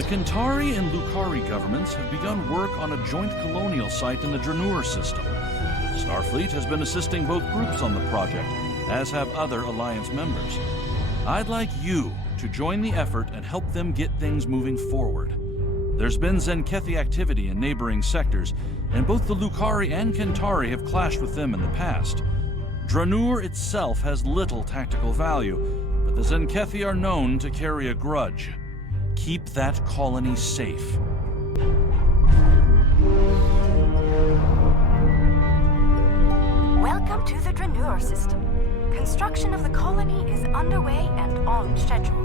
The Kentari and Lucari governments have begun work on a joint colonial site in the Dranur system. Starfleet has been assisting both groups on the project, as have other Alliance members. I'd like you to join the effort and help them get things moving forward. There's been Zenkethi activity in neighboring sectors, and both the Lucari and Kentari have clashed with them in the past. Dranur itself has little tactical value, but the Zenkethi are known to carry a grudge. Keep that colony safe. Welcome to the Dranur system. Construction of the colony is underway and on schedule.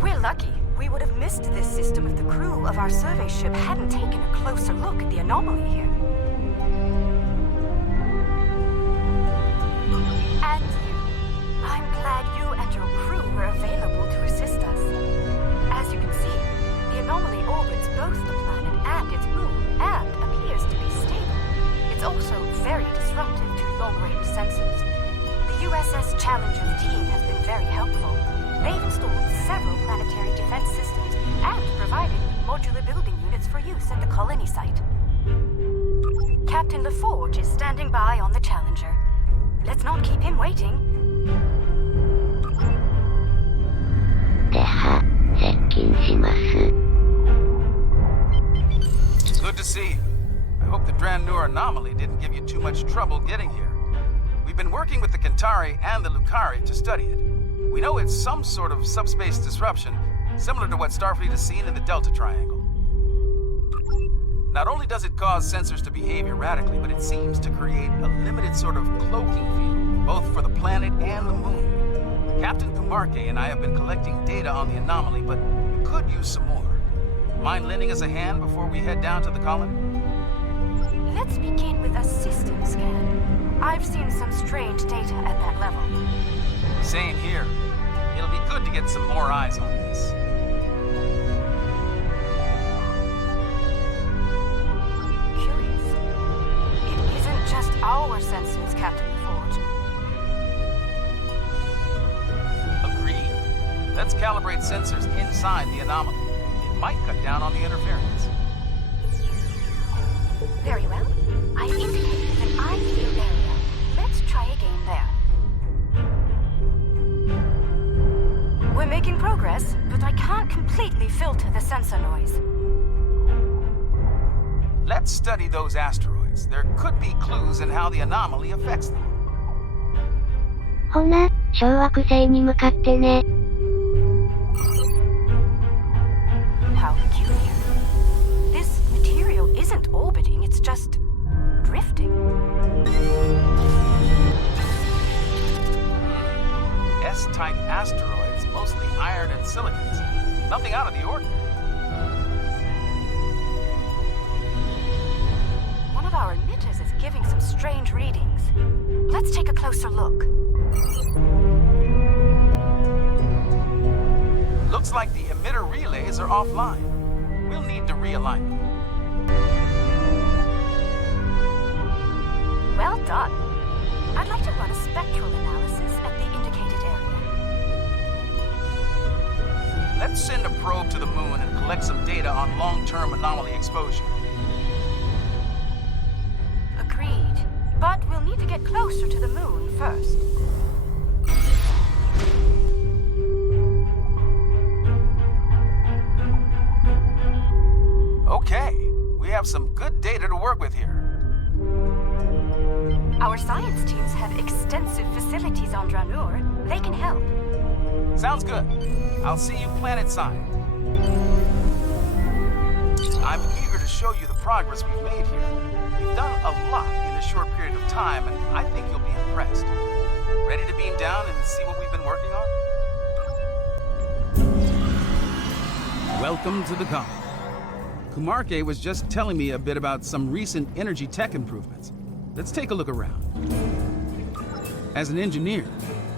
We're lucky. We would have missed this system if the crew of our survey ship hadn't taken a closer look at the anomaly here. And I'm glad you and your crew were available to assist us. As you can see, the anomaly orbits both the planet and its moon, and appears to be stable. It's also very disruptive to long-range sensors. The USS Challenger team has been very helpful. They've installed several planetary defense systems and provided modular building units for use at the colony site. Captain LaForge is standing by on the Challenger. Let's not keep him waiting. Good to see you. I hope the Dranur anomaly didn't give you too much trouble getting here. We've been working with the Kentari and the Lucari to study it. We know it's some sort of subspace disruption, similar to what Starfleet has seen in the Delta Triangle. Not only does it cause sensors to behave erratically, but it seems to create a limited sort of cloaking field, both for the planet and the moon. Captain Kumarke and I have been collecting data on the anomaly, but we could use some more. Mind lending us a hand before we head down to the colony? Let's begin with a system scan. I've seen some strange data at that level. Same here. It'll be good to get some more eyes on this. Curious. It isn't just our sensors, Captain LaForge. Agreed. Let's calibrate sensors inside the anomaly. It might cut down on the interference. Very well. I've indicated an ideal area. Let's try again there. We're making progress, but I can't completely filter the sensor noise. Let's study those asteroids. There could be clues in how the anomaly affects them. ほな、小惑星に向かってね。How peculiar. This material isn't orbiting, it's just drifting. S-type asteroids, mostly iron and silicons. Nothing out of the ordinary. One of our emitters is giving some strange readings. Let's take a closer look. Looks like the emitter relays are offline. We'll need to realign them. Well done. I'd like to run a spectral analysis at the indicated area. Let's send a probe to the moon and collect some data on long-term anomaly exposure. Agreed. But we'll need to get closer to the moon first. Okay, we have some good data to work with here. Our science teams have extensive facilities on Dranur. They can help. Sounds good. I'll see you planet-side. I'm eager to show you the progress we've made here. We've done a lot in a short period of time, and I think you'll be impressed. Ready to beam down and see what we've been working on? Welcome to the colony. Kumarke was just telling me a bit about some recent energy tech improvements. Let's take a look around. As an engineer,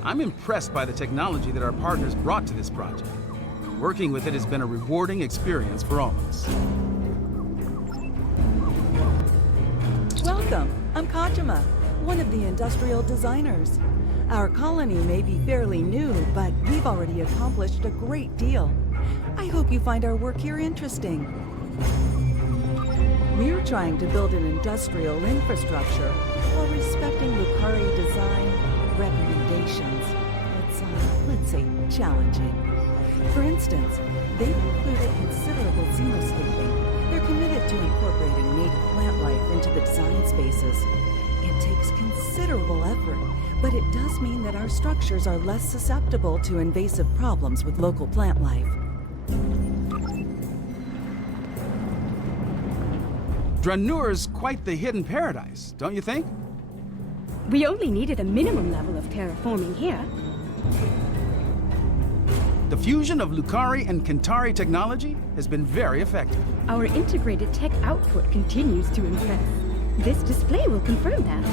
I'm impressed by the technology that our partners brought to this project. Working with it has been a rewarding experience for all of us. Welcome. I'm Kajima, one of the industrial designers. Our colony may be fairly new, but we've already accomplished a great deal. I hope you find our work here interesting. We're trying to build an industrial infrastructure while respecting Lucari design recommendations. It's, let's say, challenging. For instance, they've included considerable xenoscaping. They're committed to incorporating native plant life into the design spaces. It takes considerable effort, but it does mean that our structures are less susceptible to invasive problems with local plant life. Dranure's quite the hidden paradise, don't you think? We only needed a minimum level of terraforming here. The fusion of Lucari and Kentari technology has been very effective. Our integrated tech output continues to impress. This display will confirm that.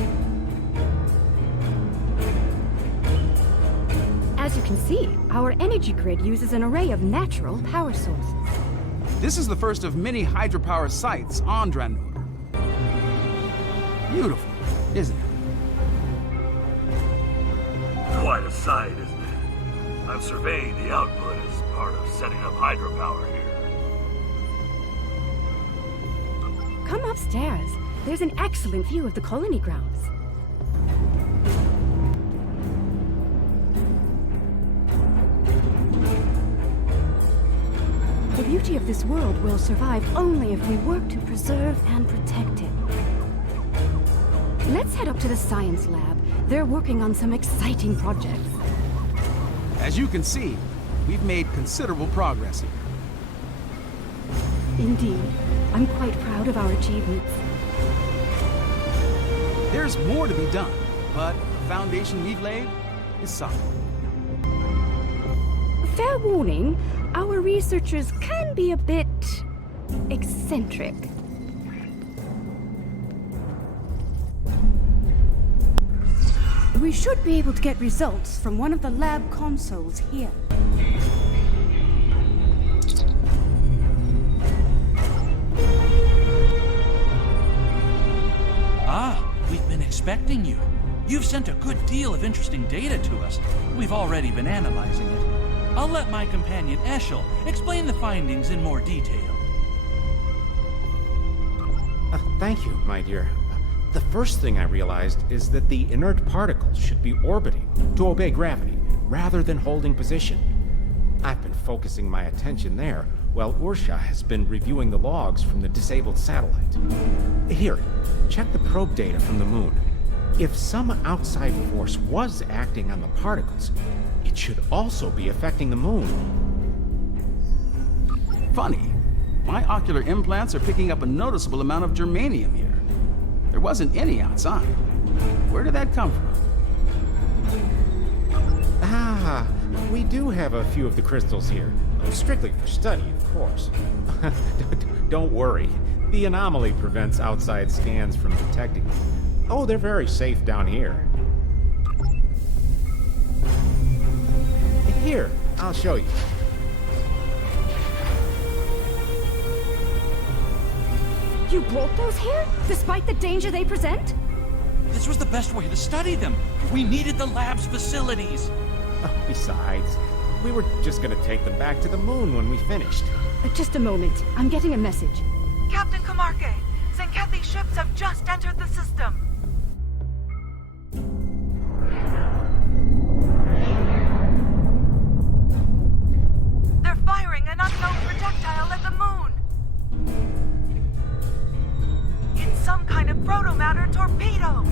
As you can see, our energy grid uses an array of natural power sources. This is the first of many hydropower sites on Dranure. Beautiful, isn't it? Quite a sight, isn't it? I'm surveying the output as part of setting up hydropower here. Come upstairs. There's an excellent view of the colony grounds. The beauty of this world will survive only if we work to preserve and protect it. Let's head up to the science lab. They're working on some exciting projects. As you can see, we've made considerable progress here. Indeed. I'm quite proud of our achievements. There's more to be done, but the foundation we've laid is solid. Fair warning, our researchers can be a bit eccentric. We should be able to get results from one of the lab consoles here. We've been expecting you. You've sent a good deal of interesting data to us. We've already been analyzing it. I'll let my companion Eshel explain the findings in more detail. Thank you, my dear. The first thing I realized is that the inert particles should be orbiting to obey gravity, rather than holding position. I've been focusing my attention there, while Ursha has been reviewing the logs from the disabled satellite. Here, check the probe data from the moon. If some outside force was acting on the particles, it should also be affecting the moon. Funny, my ocular implants are picking up a noticeable amount of germanium here. There wasn't any outside. Where did that come from? Ah, we do have a few of the crystals here. Strictly for study, of course. Don't worry. The anomaly prevents outside scans from detecting them. Oh, they're very safe down here. Here, I'll show you. You brought those here, despite the danger they present? This was the best way to study them. We needed the lab's facilities. Besides, we were just gonna take them back to the moon when we finished. Just a moment. I'm getting a message. Captain Kamarke, Zenkethi's ships have just entered the system. They're firing an unknown projectile at the moon. It's some kind of protomatter torpedo.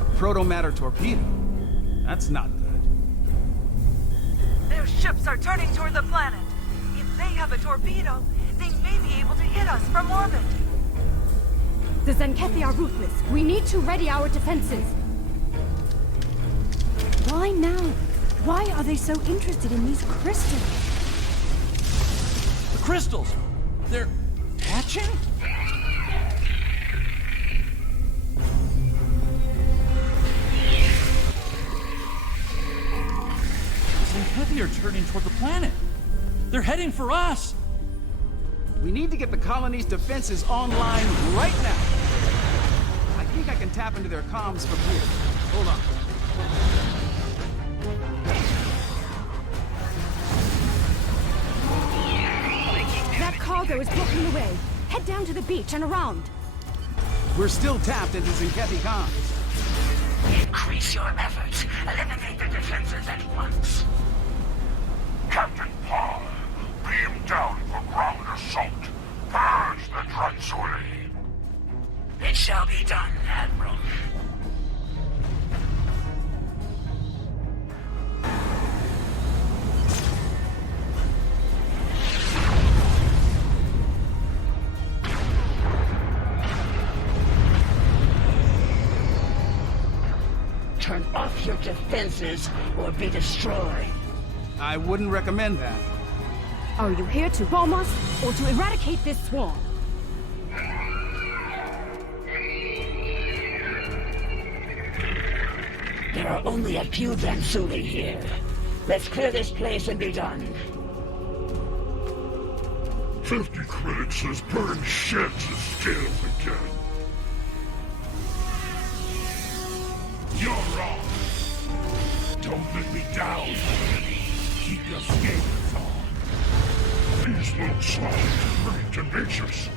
A protomatter torpedo? That's not good. Their ships are turning toward the planet. If they have a torpedo, they may be able to hit us from orbit. The Zenkethi are ruthless. We need to ready our defenses. Why now? Why are they so interested in these crystals? The crystals! They're hatching? The Zenkethi are turning toward the planet. They're heading for us. We need to get the colony's defenses online right now. I think I can tap into their comms from here. Hold on. cargo is blocking the way. Head down to the beach and around. We're still tapped into Zinkethi comms. Increase your efforts. Eliminate the defenses at once. Captain Parr, beam down for ground assault. Purge the Dransuli. It shall be done, Admiral. Turn off your defenses or be destroyed. I wouldn't recommend that. Are you here to bomb us or to eradicate this swarm? There are only a few Dransuli here. Let's clear this place and be done. 50 critics has burned sheds of scales again. You're wrong. Don't let me down. Keep your skates on. These little slides are pretty tenacious.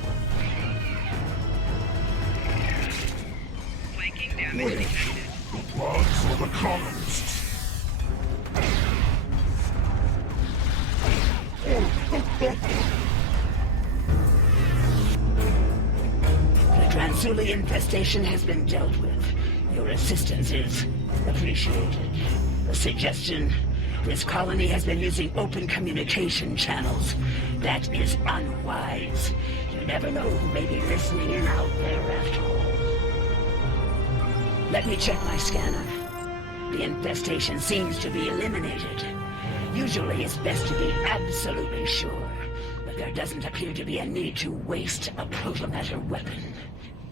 Wait, the bugs or the colonists? The Dransuli infestation has been dealt with. Your assistance is appreciated. A suggestion? This colony has been using open communication channels. That is unwise. You never know who may be listening in out there after all. Let me check my scanner. The infestation seems to be eliminated. Usually it's best to be absolutely sure, but there doesn't appear to be a need to waste a protomatter weapon.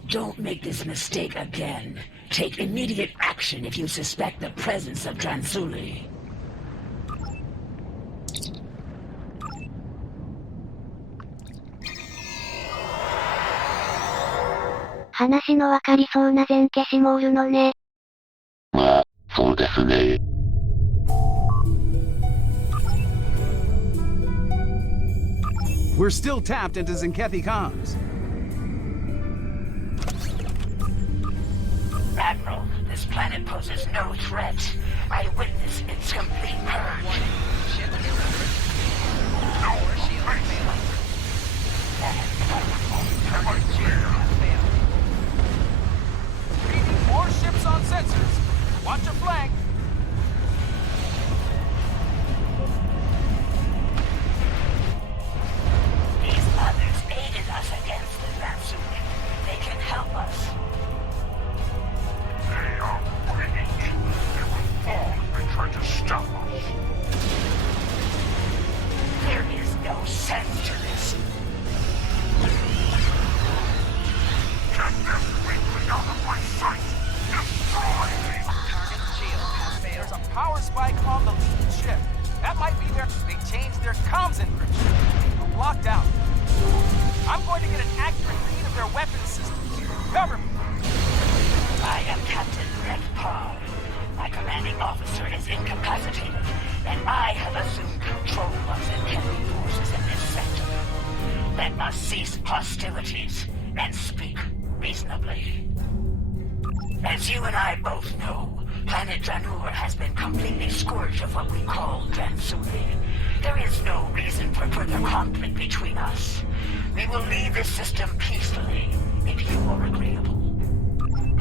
Don't make this mistake again. Take immediate action if you suspect the presence of Dransuli. 話のわかりそうな全消しもおるのね。まあ、そうですね。We're still tapped into Zinkethi comms. Admiral, this planet poses no threat. I witness its complete purge. Reading more ships on sensors. Watch your flank. These others aided us against the Dransuli. They can help us. They are weak. They will fall if they try to stop us. There is no sense to this. Get them weakly out of my sight. Destroy these. There's a power spike on the lead ship. That might be their... They changed their comms encryption. We're blocked out. I'm going to get an accurate read of their weapons systems. Cover me. I am Captain Parr. My commanding officer is incapacitated, and I have assumed control of the enemy forces in this sector. Let us cease hostilities and speak reasonably. As you and I both know, planet Dranur has been completely scourged of what we call Dransuli. There is no reason for further conflict between us. We will leave this system peacefully, if you are agreeable.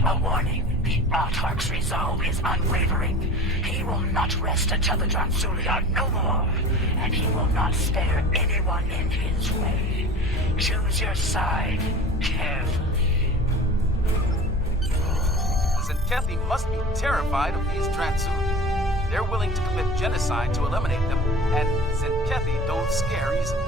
A warning, the Autarch's resolve is unwavering. He will not rest until the Dransuli are no more, and he will not spare anyone in his way. Choose your side carefully. Zinkethi must be terrified of these Dransuli. They're willing to commit genocide to eliminate them, and Zinkethi don't scare easily.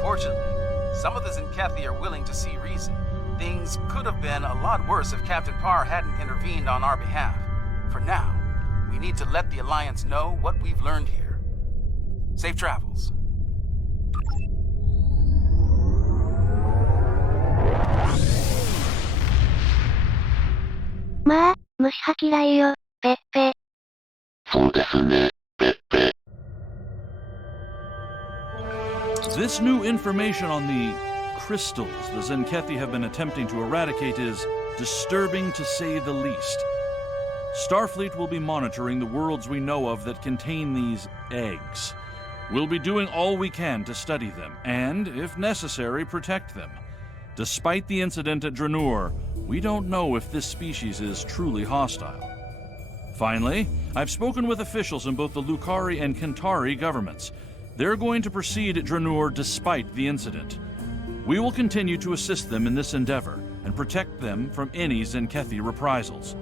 Fortunately, some of the Zinkethi are willing to see reason. Things could have been a lot worse if Captain Parr hadn't intervened on our behalf. For now, we need to let the Alliance know what we've learned here. Safe travels. Ma, 虫歯嫌いよ、ペッペ。そうですね、ペッペ。This new information on the crystals the Zenkethi have been attempting to eradicate is disturbing to say the least. Starfleet will be monitoring the worlds we know of that contain these eggs. We'll be doing all we can to study them, and, if necessary, protect them. Despite the incident at Dranur, we don't know if this species is truly hostile. Finally, I've spoken with officials in both the Lukari and Kentari governments. They're going to proceed at Dranur despite the incident. We will continue to assist them in this endeavor and protect them from any Zenkethi reprisals.